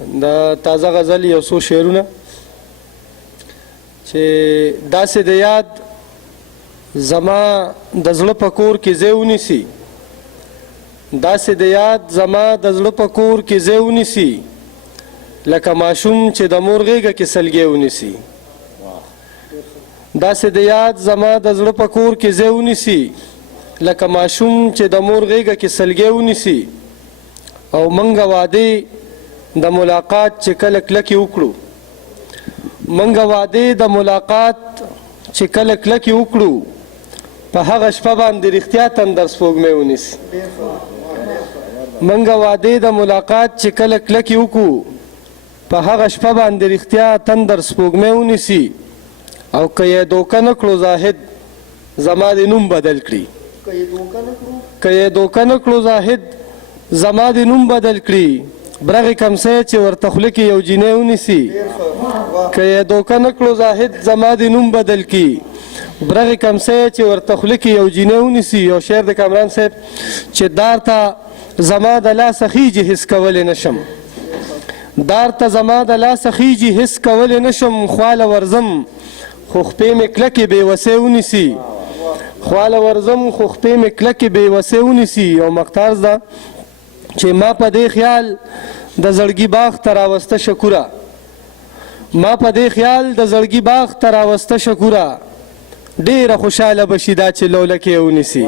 د تازه غزل یو څو شعرونه چې داسې د یاد زما د زړه په کور کې ځای ونیسي، داسې د یاد زما د زړه په کور کې ځای ونیسي، لکه ماشوم چې د مور غېږه کې سلګۍ ونیسي. داسې د یاد زما د زړه په کور کې ځای ونیسي، لکه ماشوم چې د مور غېږه کې سلګۍ ونیسي. او منګه وعدې د ملاقات چې کله کلکې وکړو، منګه وعدې د ملاقات چې کله کلکې وکړو، په هغه شپه باندې رښتیا تندر سپوږمۍ ونیسي. منګه وعدې د ملاقات چې کله کلکې وکړو، په هغه شپه باندې رښتیا تندر سپوږمۍ ونیسي. او که یې دوکه نه کړو زاهد زما د نوم بدل کړي، که یې دوکه نه کړو زاهد زما د نوم بدل کړي. برغې کمسی چې ورته خوله کې یو جینۍ ونیسي، که یې دوکه نه کړو زاهد زما د نوم بدل کړي. برغې کمسی چې ورته خوله کې یو جینۍ ونیسي. یو شعر د کامران صاحب چې دار ته زما د لاسه خیجې حس کولی نشم، دار ته زما د لاسه خیجې حس کولی نشم. خواله ورځم خو خپې مې کلکې بېوسۍ ونیسي، خواله ورځم خو خپې مې کلکې بېوسۍ ونیسي. یو مقطع ده چې ما په دې خیال د زړګي باغ ته راوسته شکوره، ما په دې خیال د زړګي باغ ته راوسته شکوره. ډېره خوشحاله به شي دا چې لولکې یې ونیسي.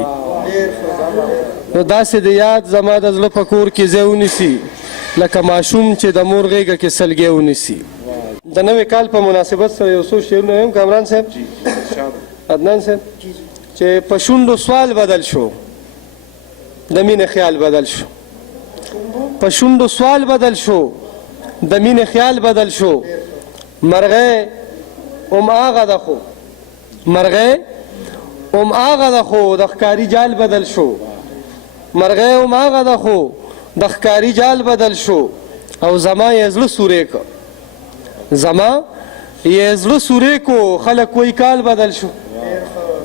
نو داسې د یاد زما د زړه په کور کې ځای ونیسي، لکه ماشوم چې د مور غېږه کې سلګۍ ونیسي. د نوي کال په مناسبت سره یو څو شعرونه ویم کامران صاحب، عدنان صاحب، چې په شونډو سوال بدل شو، د مینې خیال بدل شو. په شونډو سوال بدل شو، د مینې خیال بدل شو. مرغۍ ام آغه ده خو، مرغۍ ام آغه ده خو د ښکاري جال بدل شو. مرغۍ ام آغه ده خو د ښکاري جال بدل شو. او زما یې زړه سوری که، زما یې زړه سوری کو، خلک کوئی کال بدل شو.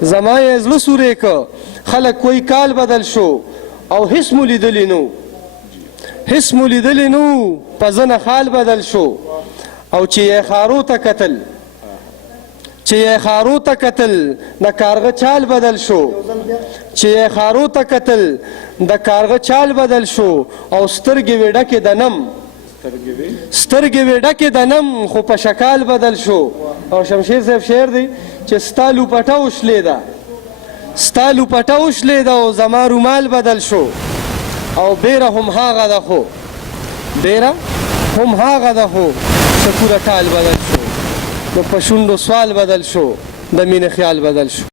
زما یې زړه سوری که، خلک کوئی کال بدل شو. او هیڅ مو لیدلی نو، هیڅ مو لیدلی نو، په زنه خال بدل شو. او چې یې خارو ته کتل، چې یې خارو ته کتل، د کارغه چال بدل شو. چې یې خارو ته کتل، د کارغه چال بدل شو. او سترګې وې ډکې د نم، سترګې وې ډکې د نم، خو په شکال بدل شو. او شمشیر صاحب شعر دی چې ستا لوپټه وشلېده، ستا لوپټه وشلېده او زما رومال بدل شو. او بیره هم هاغه ده خو، بیره هم هاغه ده خو شکوره ټال بدل شو. نو په شونډو سوال بدل شو، د مینې خیال بدل شو.